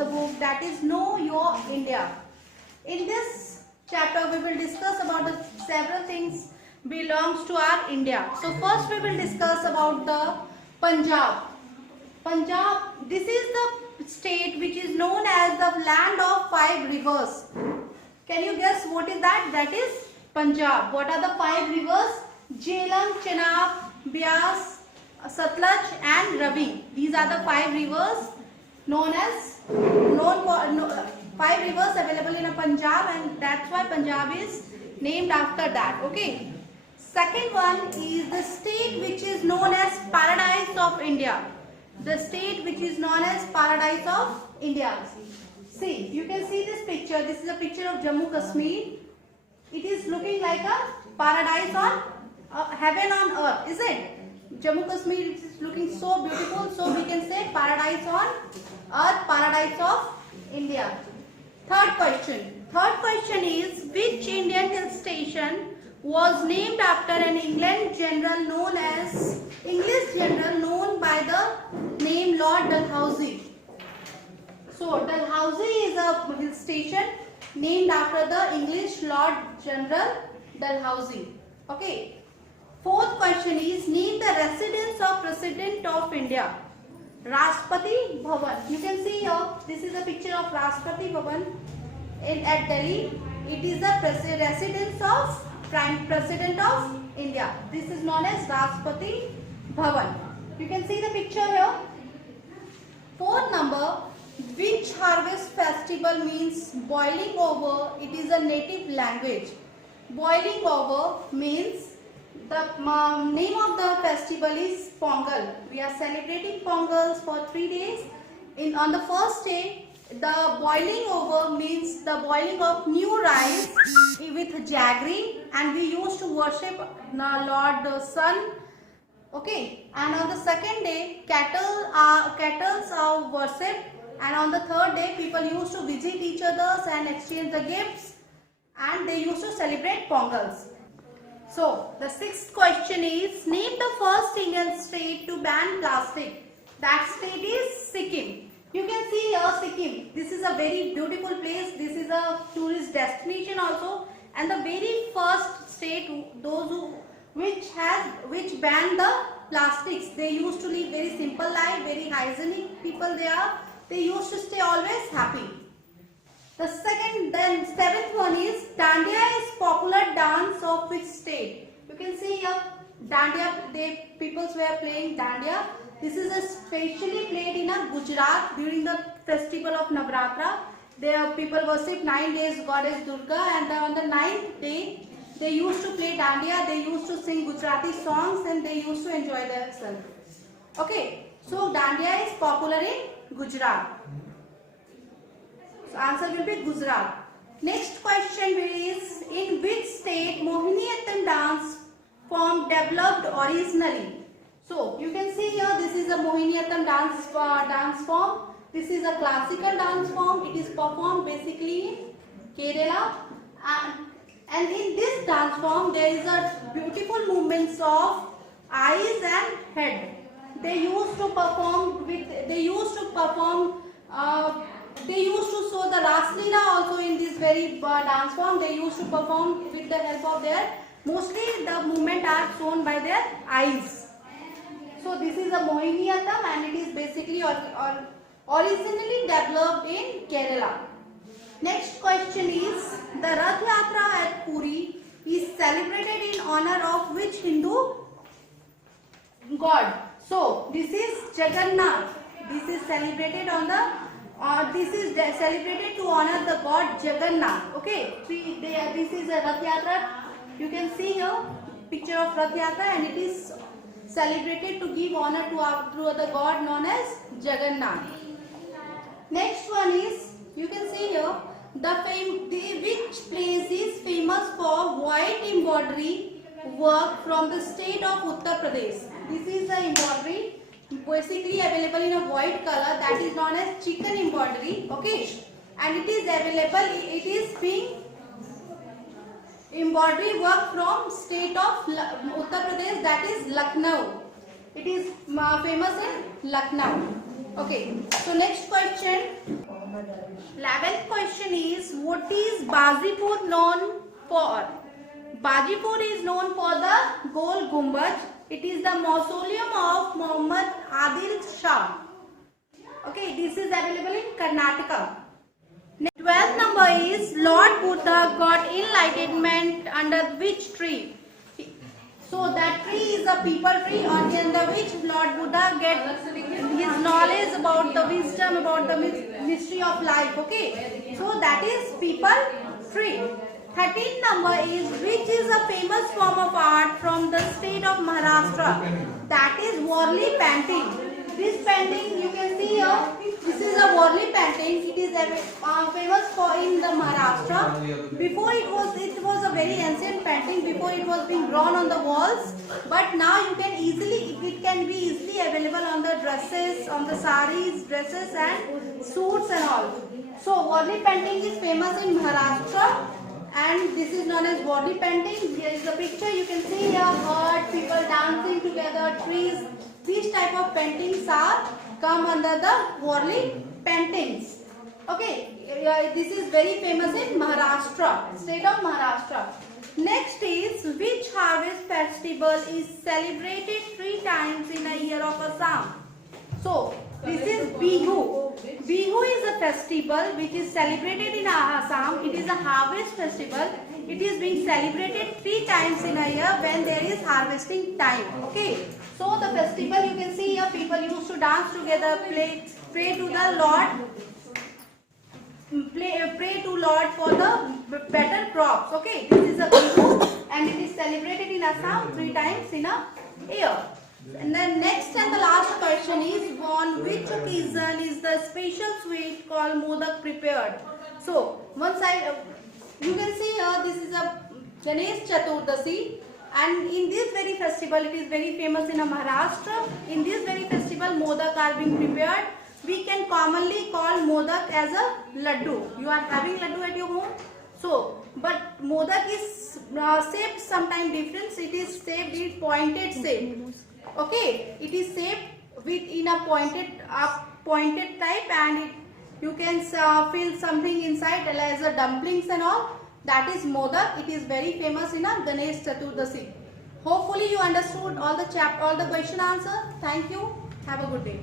the book, that is Know Your India. In this chapter we will discuss about the several things belongs to our India. So first we will discuss about the Punjab. Punjab, this is the state which is known as the land of 5 rivers. Can you guess what is that? That is Punjab. What are the 5 rivers? Jhelum, Chenab, Beas, Satluj and Ravi. These are the 5 rivers known 5 rivers available in a Punjab, and that's why Punjab is named after that. Okay. Second one is the state which is known as Paradise of India. The state which is known as Paradise of India. See, you can see this picture. This is a picture of Jammu Kashmir. It is looking like a paradise on heaven on earth, is it? Jammu Kashmir is looking so beautiful, so we can say paradise on earth, paradise of India. Third question. Third question is, which Indian hill station was named after an English general known by the name Lord Dalhousie? So Dalhousie is a hill station named after the English Lord General Dalhousie. Okay. Fourth question is, name the residence of President of India. Rashtrapati Bhavan. You can see here, this is a picture of Rashtrapati Bhavan at Delhi. It is the residence of Prime President of India. This is known as Rashtrapati Bhavan. You can see the picture here. Fourth number, which harvest festival means boiling over? It is a native language. Boiling over means, the name of the festival is Pongal. We are celebrating Pongals for 3 days. On the first day, the boiling over means the boiling of new rice with jaggery, and we used to worship Lord the Sun. Okay, and on the second day, cattle are worshipped, and on the third day, people used to visit each other and exchange the gifts, and they used to celebrate Pongals. So, the sixth question is, name the first Indian state to ban plastic. That state is Sikkim. You can see here Sikkim. This is a very beautiful place. This is a tourist destination also. And the very first state, which banned the plastics. They used to live very simple life, very hygienic people they are. They used to stay always happy. The seventh one is, Dandiya is popular dance of which state? You can see here, Dandiya, people were playing Dandiya. This is especially played in Gujarat during the festival of Navratra. There people worship 9 days goddess Durga, and on the 9th day, they used to play Dandiya, they used to sing Gujarati songs, and they used to enjoy themselves. Okay, so Dandiya is popular in Gujarat. So answer will be Gujarat. Next question is, in which state Mohiniyattam dance form developed originally? So you can see here, this is a Mohiniyattam dance form. This is a classical dance form. It is performed basically in Kerala, and in this dance form there is a beautiful movements of eyes and head. They used to show the Raslila also in this very dance form. They used to perform with the help of their, mostly the movement are shown by their eyes. So this is a Mohiniyattam, and it is basically originally developed in Kerala. Next question is, the Rath Yatra at Puri is celebrated in honor of which Hindu god? So this is Jagannath. This is celebrated celebrated to honor the god Jagannath. Okay, this is a Rath Yatra. You can see here picture of Rath Yatra, and it is celebrated to give honor to the god known as Jagannath. Next one is, you can see here, which place is famous for white embroidery work from the state of Uttar Pradesh? This is the embroidery basically available in a white color, that is known as chicken embroidery. Okay, and it is available, it is being embroidery work from state of Uttar Pradesh, that is Lucknow. It is famous in Lucknow. Okay, so next question. 11th question is, what is Bazipur known for? Bazipur is known for the Gol Gumbaj. It is the mausoleum of Muhammad Adil Shah. Okay, this is available in Karnataka. 12th number is, Lord Buddha got enlightenment under which tree? So that tree is a peepal tree under which Lord Buddha gets his knowledge about the wisdom, about the mystery of life. Okay, so that is peepal tree. 13th number is, which is a famous form of art from the state of Maharashtra? That is Warli painting. This painting you can see here. This is a Warli painting. It is famous for in the Maharashtra. Before it was a very ancient painting. Before it was being drawn on the walls, but now you can easily, it can be easily available on the dresses, on the saris, dresses and suits and all. So Warli painting is famous in Maharashtra, and this is known as Warli painting. Here is the picture. You can see here bird, people dancing together, trees. These type of paintings are come under the Warli paintings. Okay, this is very famous in Maharashtra, state of Maharashtra. Next is, which harvest festival is celebrated 3 times in a year of Assam? So this is Bihu. Bihu is a festival which is celebrated in Assam. It is a harvest festival. It is being celebrated 3 times in a year when there is harvesting time. Okay. So the festival, you can see here, people used to dance together, pray to the Lord, pray to Lord for the better crops. Okay, this is a Bihu and it is celebrated in Assam 3 times in a year. And then next and the last question is, on which occasion is the special sweet called Modak prepared? So one side, you can see here, this is a Ganesh Chaturdasi. And in this very festival, it is very famous in Maharashtra. In this very festival, modak are being prepared. We can commonly call modak as a laddu. You are having laddu at your home. So, but modak is shaped sometime different. It is shaped in pointed shape. Okay, it is shaped with in a pointed type, and you can feel something inside as a dumplings and all. That is modak. It is very famous in a Ganesh Chaturdasi. Hopefully you understood all the question answer. Thank you. Have a good day.